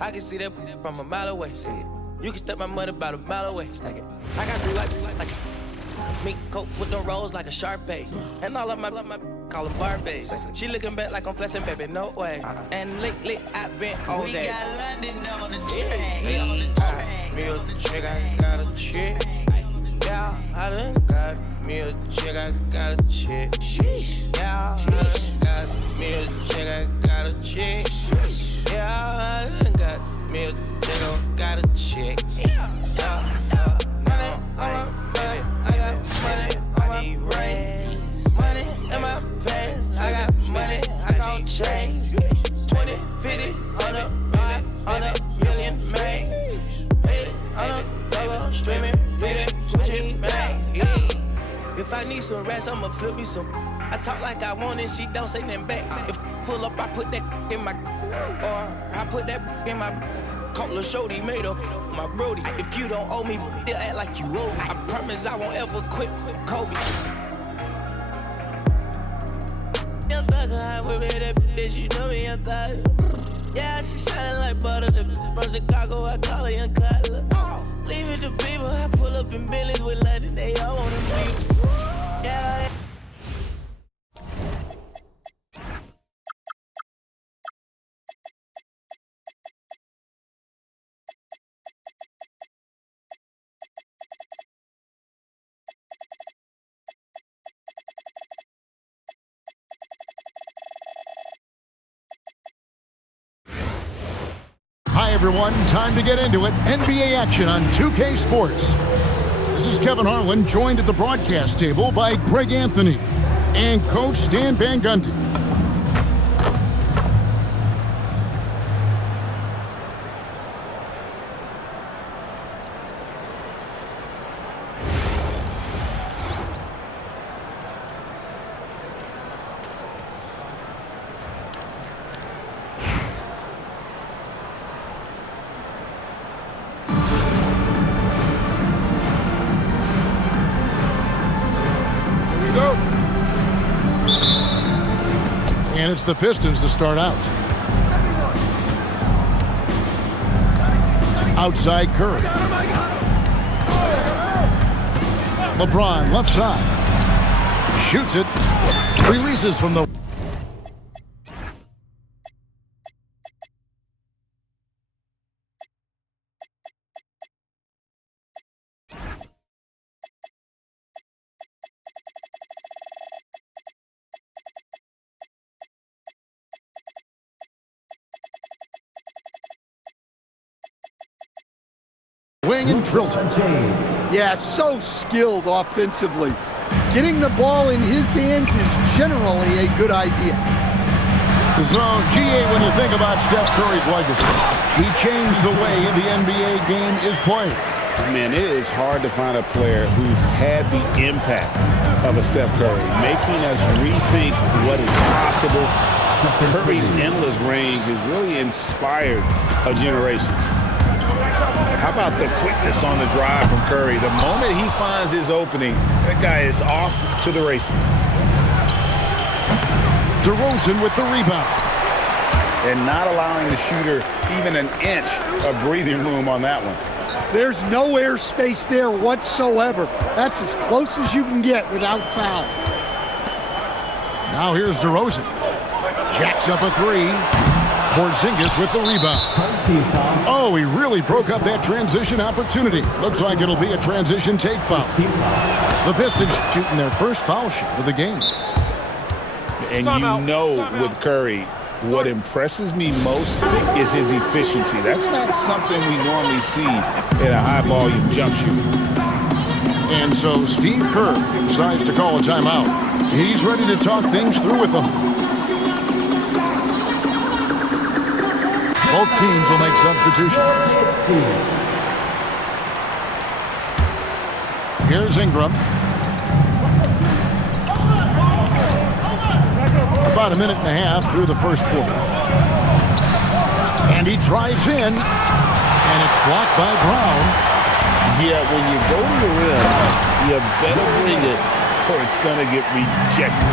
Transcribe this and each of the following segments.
I can see that from a mile away. See it. You can step my money about a mile away. Stack it. I got three like mink coat with the rolls like a Sharpay. And all of my call them Barbies. She looking back like I'm flexing, baby, no way. And lately I've been all day. We got London on the train. Me a chick, I got a chick. Yeah, I done got me a chick, I got a chick. Yeah, I done got me a chick, I got a chick. Yeah, I done got me a chick, I got a chick. Money on my back, I got money on my brains. Money in my pants, I got money, I got change. 20, 50, 100, 500 million, man. I'm a double streaming, feeding, Gucci, man. If I need some rats, I'ma flip me some. I talk like I want it, she don't say nothing back. If pull up, I put that in my, or I put that in my. Call a shorty, made up my brody. If you don't owe me, they'll act like you owe me. I promise I won't ever quit Kobe. Young thugger, I whip it, that bitch, you know me, young thugger. Yeah, she shining like butter. The from Chicago, I call her Young Cutler. Leave it to people, I pull up in Billy's with London, they all wanna be. Yeah, Hi, everyone. Time to get into it. NBA action on 2K Sports. This is Kevin Harlan, joined at the broadcast table by Greg Anthony and Coach Stan Van Gundy. And it's the Pistons to start out. Outside Curry. LeBron left side. Shoots it. Releases from the... wing and drills it. Yeah, so skilled offensively. Getting the ball in his hands is generally a good idea. So, GA, when you think about Steph Curry's legacy, he changed the way the NBA game is played. Man, it is hard to find a player who's had the impact of a Steph Curry, making us rethink what is possible. Curry's endless range has really inspired a generation. How about the quickness on the drive from Curry? The moment he finds his opening, that guy is off to the races. DeRozan with the rebound. And not allowing the shooter even an inch of breathing room on that one. There's no air space there whatsoever. That's as close as you can get without foul. Now here's DeRozan. Jacks up a three. Porzingis with the rebound. Oh, he really broke up that transition opportunity. Looks like it'll be a transition take foul. The Pistons shooting their first foul shot of the game. And you know with Curry, what impresses me most is his efficiency. That's not something we normally see in a high-volume jump shooter. And so Steve Kerr decides to call a timeout. He's ready to talk things through with them. Both teams will make substitutions. Here's Ingram. About a minute and a half through the first quarter. And he drives in, and it's blocked by Brown. Yeah, when you go to the rim, you better bring it or it's going to get rejected.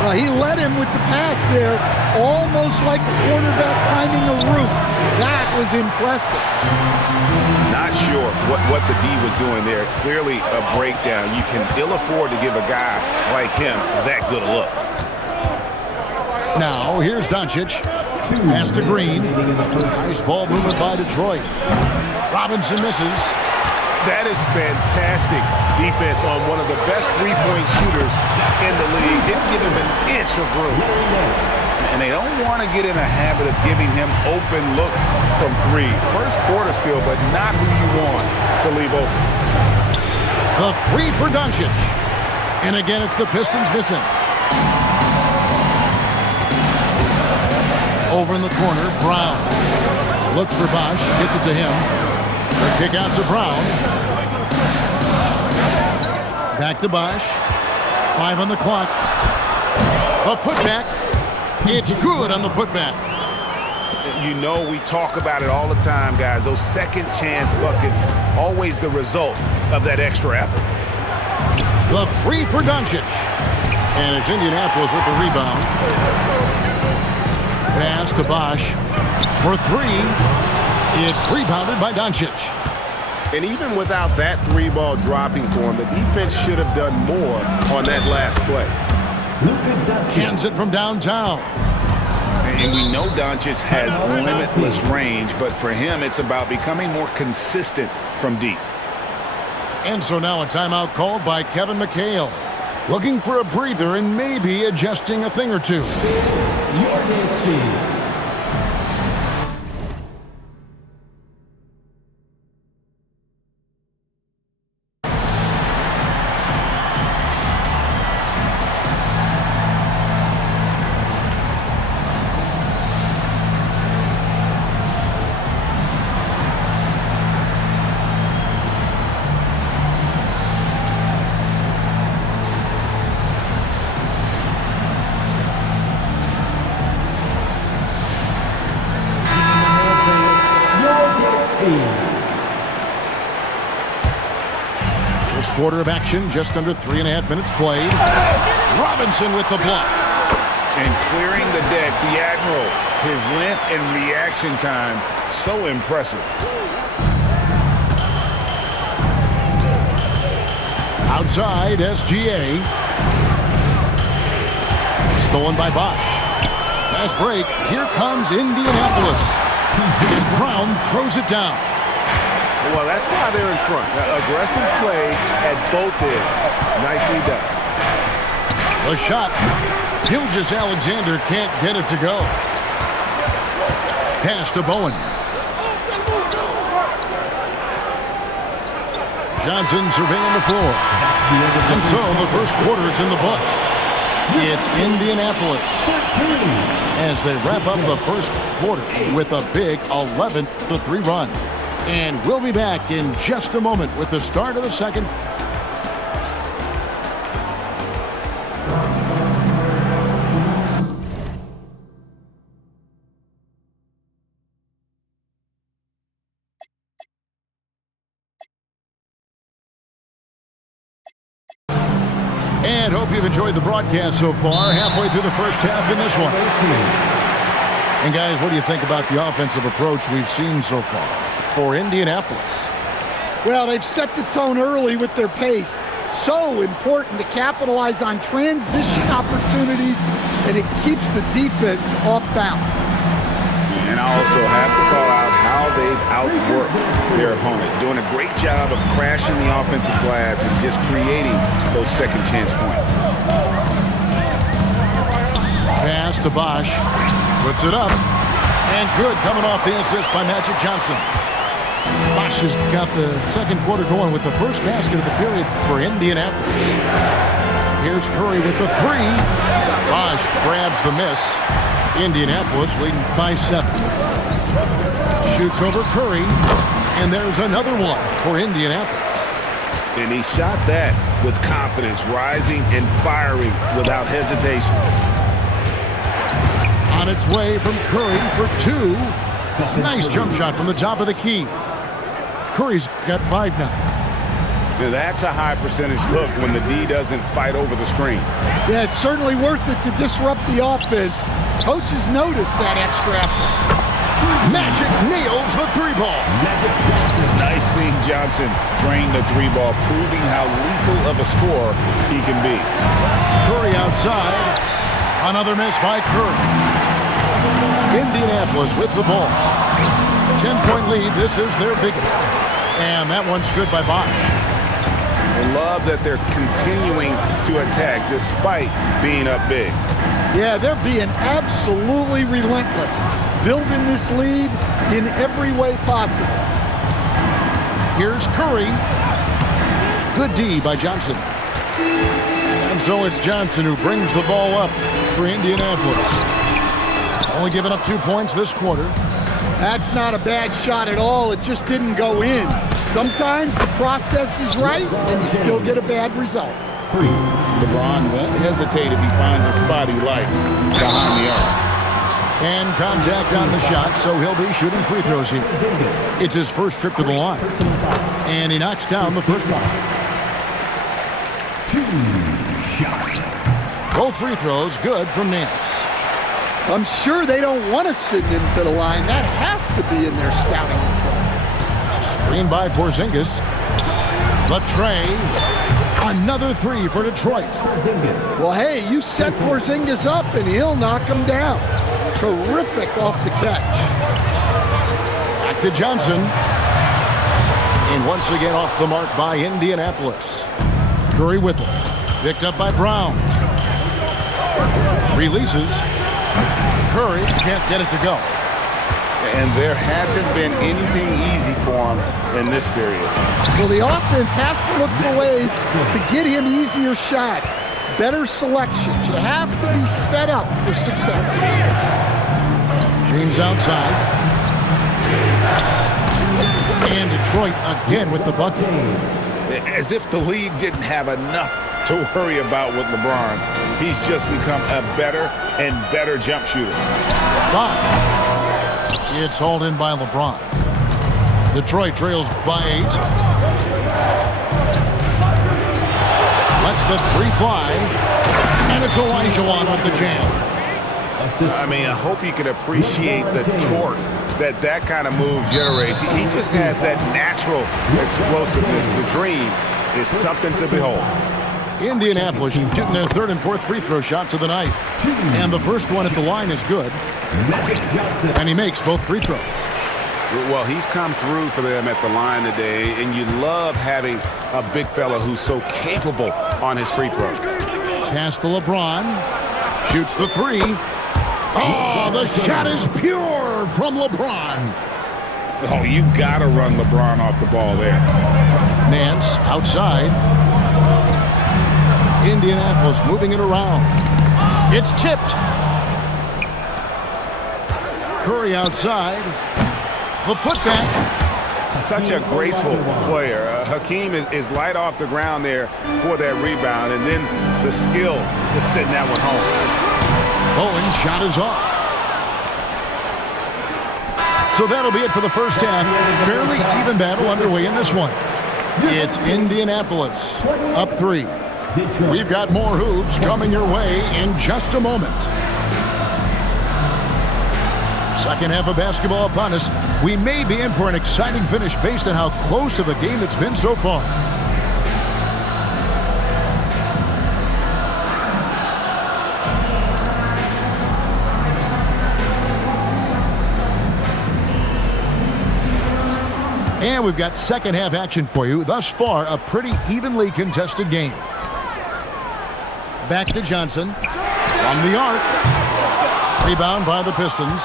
Well, he led him with the pass there, almost like a quarterback timing a route. That was impressive. Not sure what the D was doing there. Clearly a breakdown. You can ill afford to give a guy like him that good a look. Now, here's Doncic. Pass to Green. Nice ball movement by Detroit. Robinson misses. That is fantastic defense on one of the best three-point shooters in the league. Didn't give him an inch of room. And they don't want to get in a habit of giving him open looks from three. First quarter still, but not who you want to leave open. The three for Doncic. And again, it's the Pistons missing. Over in the corner, Brown. Looks for Bosh, gets it to him. The kick out to Brown. Back to Bosh. 5 on the clock. A putback. It's good on the putback. You know we talk about it all the time, guys. Those second chance buckets, always the result of that extra effort. The three for Doncic. And it's Indianapolis with the rebound. Pass to Bosh for three. It's rebounded by Doncic. And even without that three ball dropping for him, the defense should have done more on that last play. Cans it from downtown. And we know Doncic has limitless range, but for him, it's about becoming more consistent from deep. And so now a timeout called by Kevin McHale. Looking for a breather and maybe adjusting a thing or two. First quarter of action, just under 3.5 minutes played. Robinson with the block. And clearing the deck, the Admiral, his length and reaction time, so impressive. Outside, SGA. Stolen by Bosh. Fast break. Here comes Indianapolis. And Brown throws it down. Well, that's why they're in front. Aggressive play at both ends. Nicely done. The shot. Gilgeous-Alexander can't get it to go. Pass to Bowen. Johnson surveying the floor. And so the first quarter is in the books. It's Indianapolis as they wrap up the first quarter with a big 11-3 run. And we'll be back in just a moment with the start of the second. And hope you've enjoyed the broadcast so far. Halfway through the first half in this one. And guys, what do you think about the offensive approach we've seen so far for Indianapolis? Well, they've set the tone early with their pace. So important to capitalize on transition opportunities, and it keeps the defense off balance. And I also have to call out how they've outworked their opponent, doing a great job of crashing the offensive glass and just creating those second chance points. Pass to Bosh. Puts it up. And good coming off the assist by Magic Johnson. Bosh has got the second quarter going with the first basket of the period for Indianapolis. Here's Curry with the three. Bosh grabs the miss. Indianapolis leading by 7. Shoots over Curry. And there's another one for Indianapolis. And he shot that with confidence, rising and firing without hesitation. On its way from Curry for 2. Nice jump shot from the top of the key. Curry's got 5 now. Now, that's a high percentage look when the D doesn't fight over the screen. Yeah, it's certainly worth it to disrupt the offense. Coaches notice that extra effort. Magic nails the three ball. Nice seeing Johnson drain the three ball, proving how lethal of a scorer he can be. Curry outside. Another miss by Curry. Indianapolis with the ball. 10-point lead. This is their biggest. And that one's good by Bosh. I love that they're continuing to attack despite being up big. Yeah, they're being absolutely relentless, building this lead in every way possible. Here's Curry. Good D by Johnson. And so it's Johnson who brings the ball up for Indianapolis. Only giving up 2 points this quarter. That's not a bad shot at all. It just didn't go in. Sometimes the process is right, and you still get a bad result. LeBron won't hesitate if he finds a spot he likes behind the arc. And contact on the shot, so he'll be shooting free throws here. It's his first trip to the line. And he knocks down the first one. Both free throws good from Nance. I'm sure they don't want to send him to the line. That has to be in their scouting report. Screen by Porzingis. The tray. Another three for Detroit. Well, hey, you set Porzingis up and he'll knock him down. Terrific off the catch. Back to Johnson. And once again off the mark by Indianapolis. Curry with it. Picked up by Brown. Releases. Curry can't get it to go. And there hasn't been anything easy for him in this period. Well, the offense has to look for ways to get him easier shots, better selections. You have to be set up for success. James outside. And Detroit again with the bucket. As if the league didn't have enough to worry about with LeBron. He's just become a better and better jump shooter. It's hauled in by LeBron. Detroit trails by 8. Lets the three fly. And it's Olajuwon with the jam. I mean, I hope you can appreciate the torque that kind of move generates. He just has that natural explosiveness. The dream is something to behold. Indianapolis shooting their third and fourth free throw shots of the night. And the first one at the line is good. And he makes both free throws. Well, he's come through for them at the line today, and you love having a big fella who's so capable on his free throws. Pass to LeBron. Shoots the three. Oh, the shot is pure from LeBron. Oh, you got to run LeBron off the ball there. Nance outside. Indianapolis moving it around. It's tipped. Curry outside. The putback. Such a graceful player. Hakeem is light off the ground there for that rebound, and then the skill to send that one home. Bowen's shot is off. So that'll be it for the first half. Fairly even battle underway in this one. It's Indianapolis up 3. We've got more hoops coming your way in just a moment. Second half of basketball upon us. We may be in for an exciting finish based on how close of a game it's been so far. And we've got second half action for you. Thus far, a pretty evenly contested game. Back to Johnson. From the arc. Rebound by the Pistons.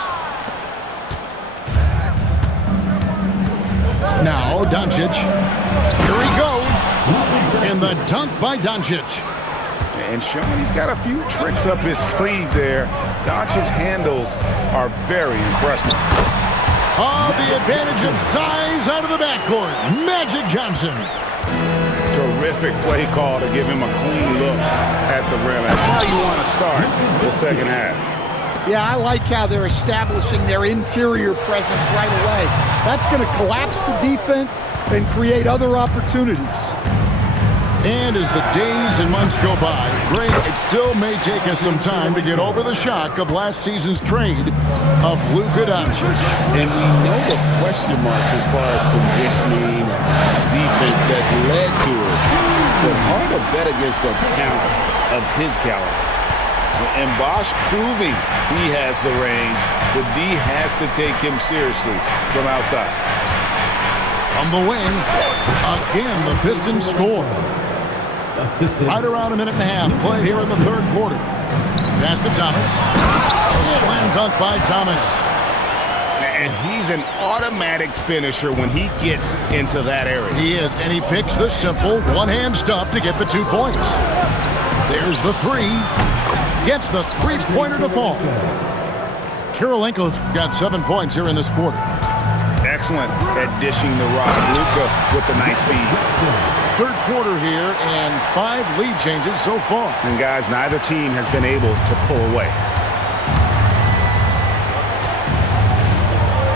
Now Doncic. Here he goes. And the dunk by Doncic. And showing he's got a few tricks up his sleeve there. Doncic's handles are very impressive. Oh, the advantage of size out of the backcourt. Magic Johnson. Terrific play call to give him a clean look at the rim. That's how you want to start the second half. Yeah, I like how they're establishing their interior presence right away. That's going to collapse the defense and create other opportunities. And as the days and months go by, Greg, it still may take us some time to get over the shock of last season's trade of Luka Doncic. And we know the question marks as far as conditioning and defense that led to it. But hard to bet against the talent of his caliber. And Bosh proving he has the range, but D has to take him seriously from outside. On the wing, again, the Pistons score. Right around a minute and a half played here in the third quarter. Pass to Thomas. A slam dunk by Thomas. And he's an automatic finisher when he gets into that area. He is, and he picks the simple one-hand stuff to get the 2 points. There's the three. Gets the three-pointer to fall. Kirilenko's got 7 points here in this quarter. Excellent at dishing the rock. Luka with the nice feed. Third quarter here and 5 lead changes so far. And guys, neither team has been able to pull away.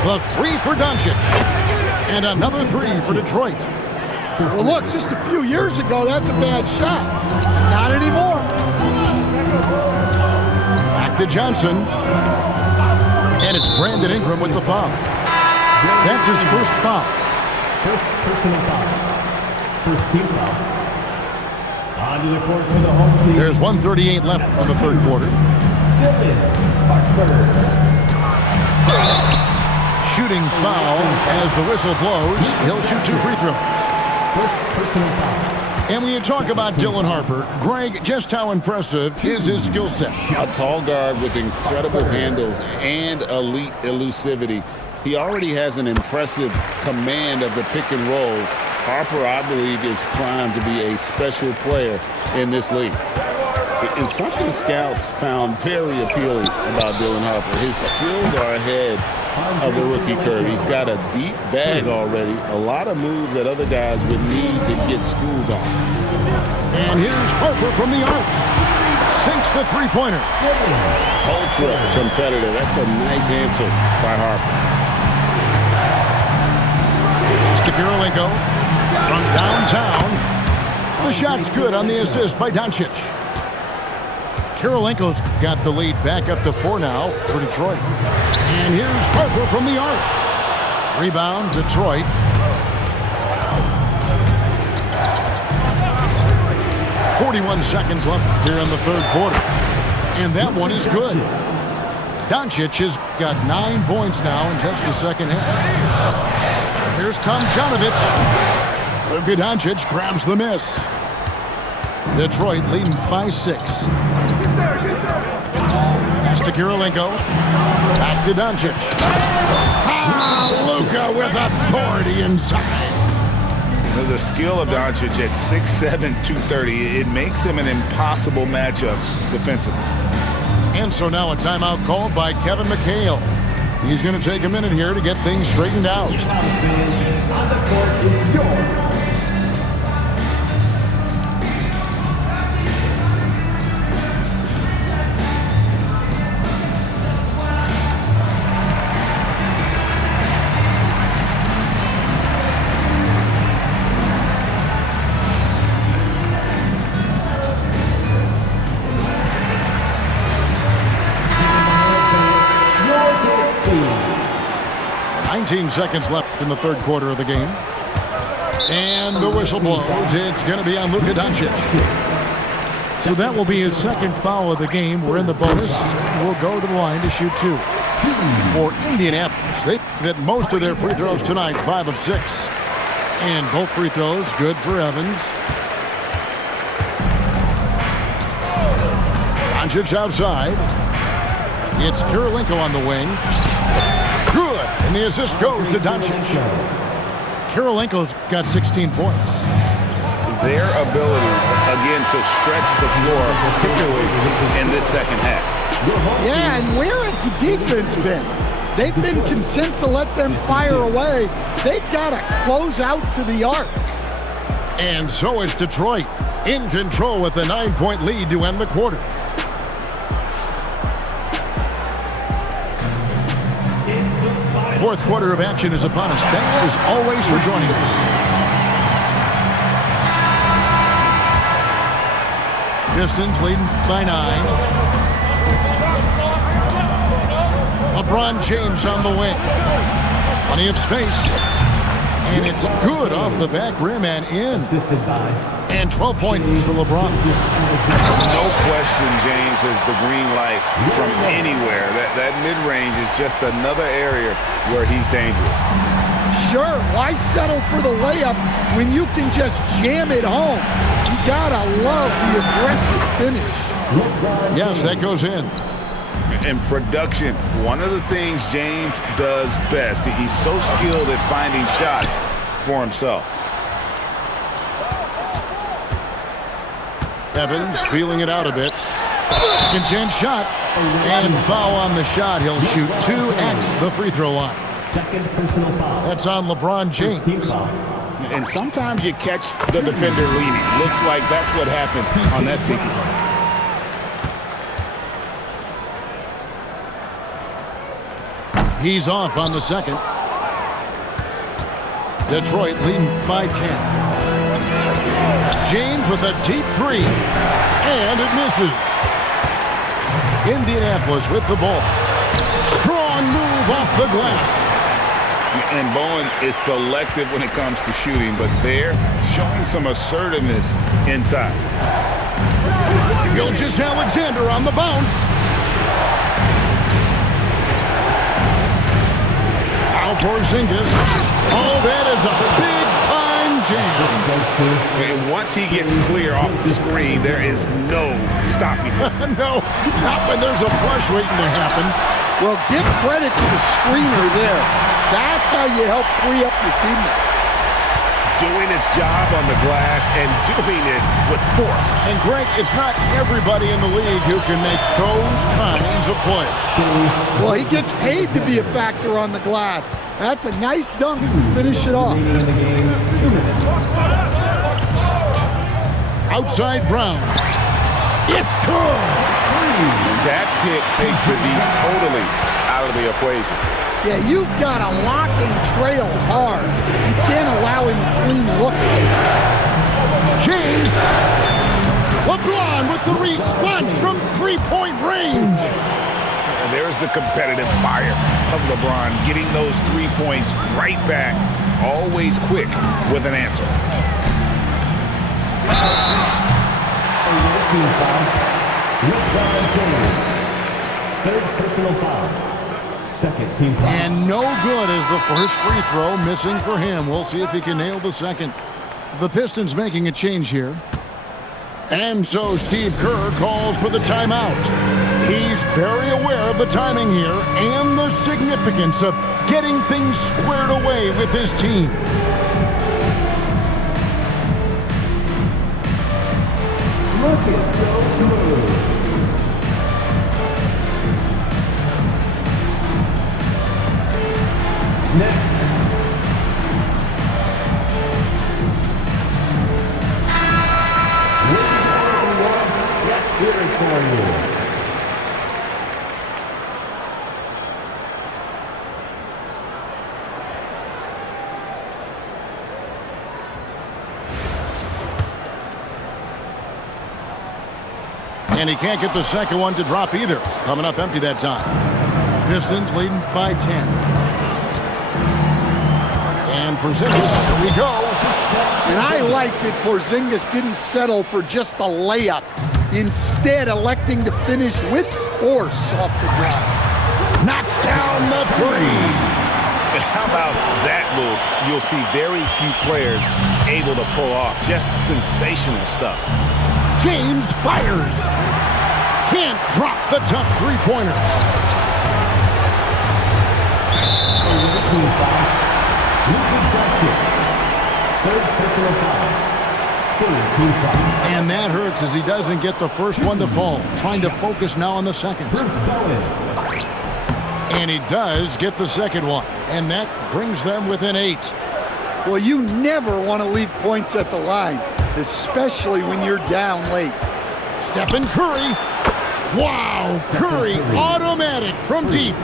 The three for Doncic. And another three for Detroit. Well, look, just a few years ago, that's a bad shot. Not anymore. Back to Johnson. And it's Brandon Ingram with the foul. That's his first foul. First personal foul. First team foul. Onto the court for the home team. There's 1:38 left in the third quarter. Dylan Harper. Shooting foul as the whistle blows. He'll shoot 2 free throws. First personal foul. And when you talk about Dylan Harper, Greg, just how impressive is his skill set? A tall guard with incredible handles and elite elusivity. He already has an impressive command of the pick and roll. Harper, I believe, is primed to be a special player in this league. And something scouts found very appealing about Dylan Harper. His skills are ahead of the rookie curve. He's got a deep bag already. A lot of moves that other guys would need to get schooled on. And here's Harper from the arc. Sinks the three-pointer. Ultra competitive. That's a nice answer by Harper. To Kirilenko from downtown. The shot's good on the assist by Doncic. Kirilenko's got the lead back up to 4 now for Detroit. And here's Harper from the arc. Rebound, Detroit. .41 seconds left here in the third quarter. And that one is good. Doncic has got 9 points now in just the second half. Here's Tomjanovich. Luka Doncic grabs the miss. Detroit leading by 6. Pass to Kirilenko. Back to Doncic. Luka with authority inside. The skill of Doncic at 6'7", 230, it makes him an impossible matchup defensively. And so now a timeout called by Kevin McHale. He's going to take a minute here to get things straightened out. On the court is yours. 19 seconds left in the third quarter of the game. And the whistle blows. It's going to be on Luka Doncic. So that will be his second foul of the game. We're in the bonus. We'll go to the line to shoot 2. For Indianapolis, they hit most of their free throws tonight, 5 of 6. And both free throws good for Evans. Doncic outside. It's Kirilenko on the wing. Good. And the assist goes to Doncic. Kirilenko's got 16 points. Their ability, again, to stretch the floor, particularly in this second half. Yeah, and where has the defense been? They've been content to let them fire away. They've got to close out to the arc. And so it's Detroit in control with a 9-point lead to end the quarter. Fourth quarter of action is upon us. Thanks as always for joining us. Pistons leading by 9. LeBron James on the wing. Plenty of space. And it's good off the back rim and in. Assisted by And 12 points for LeBron. No question, James has the green light from anywhere. That mid-range is just another area where he's dangerous. Sure, why settle for the layup when you can just jam it home? You gotta love the aggressive finish. Yes, that goes in. In production, one of the things James does best, he's so skilled at finding shots for himself. Evans feeling it out a bit. Second chance shot. And foul on the shot. He'll shoot 2 at the free throw line. second personal foul. That's on LeBron Team James. foul. And sometimes you catch the defender leaning. Looks like that's what happened on that sequence. He's off on the second. Detroit leading by 10. James with a deep 3. And it misses. Indianapolis with the ball. Strong move off the glass. And Bowen is selective when it comes to shooting, but they're showing some assertiveness inside. Gilgeous-Alexander on the bounce. Now Porzingis. Oh, that is a big-time jam. And once he gets clear off the screen, there is no stopping him. No, not when there's a flush waiting to happen. Well, give credit to the screener there. That's how you help free up your teammates. Doing his job on the glass and doing it with force. And Greg, it's not everybody in the league who can make those kinds of plays. Well, he gets paid to be a factor on the glass. That's a nice dunk to finish it off. Remaining in the game, 2 minutes. Outside Brown. It's good. That pick takes the D totally out of the equation. Yeah, you've got to lock and trail hard. You can't allow him to clean look. James. LeBron with the response from three-point range. And there's the competitive fire of LeBron, getting those 3 points right back, always quick with an answer. Team foul. LeBron James. Third personal foul. Second team foul. And no good as the first free throw missing for him. We'll see if he can nail the second. The Pistons making a change here. And so Steve Kerr calls for the timeout. He's very aware of the timing here and the significance of getting things squared away with his team. Look at those moves. Next. Let's hear it for you. And he can't get the second one to drop either. Coming up empty that time. Pistons leading by 10. And Porzingis, here we go. And I like that Porzingis didn't settle for just a layup, instead electing to finish with force off the drive. Knocks down the 3. How about that move? You'll see very few players able to pull off just sensational stuff. James fires. Can't drop the tough three-pointer. Team foul. Luka Doncic. Third personal foul. Third team foul. And that hurts as he doesn't get the first one to fall. Trying to focus now on the second. Bruce Bowen. And he does get the second one. And that brings them within 8. Well, you never want to leave points at the line, especially when you're down late. Stephen Curry. Wow, Curry automatic from deep.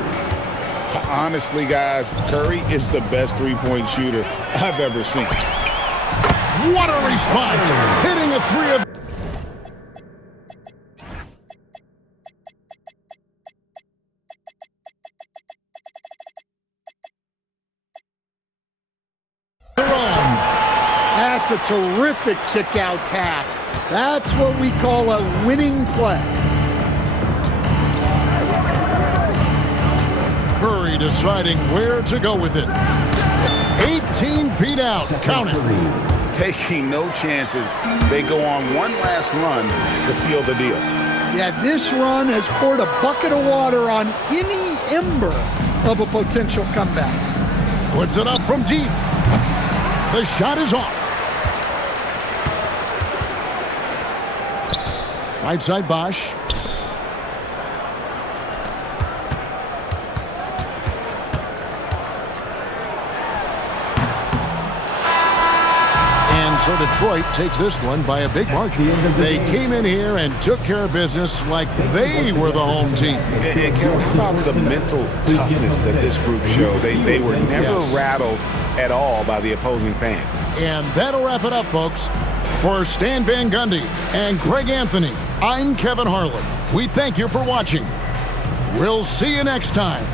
Honestly, guys, Curry is the best three-point shooter I've ever seen. What a response. Hitting a 3 of... a terrific kick-out pass. That's what we call a winning play. Curry deciding where to go with it. 18 feet out. Count it. Taking no chances. They go on one last run to seal the deal. Yeah, this run has poured a bucket of water on any ember of a potential comeback. Puts it up from deep. The shot is off. Right side Bosch. And so Detroit takes this one by a big margin. They came in here and took care of business like they were the home team. And Kevin, how about the mental toughness that this group showed? They were never rattled at all by the opposing fans. And that'll wrap it up, folks. For Stan Van Gundy and Greg Anthony, I'm Kevin Harlan. We thank you for watching. We'll see you next time.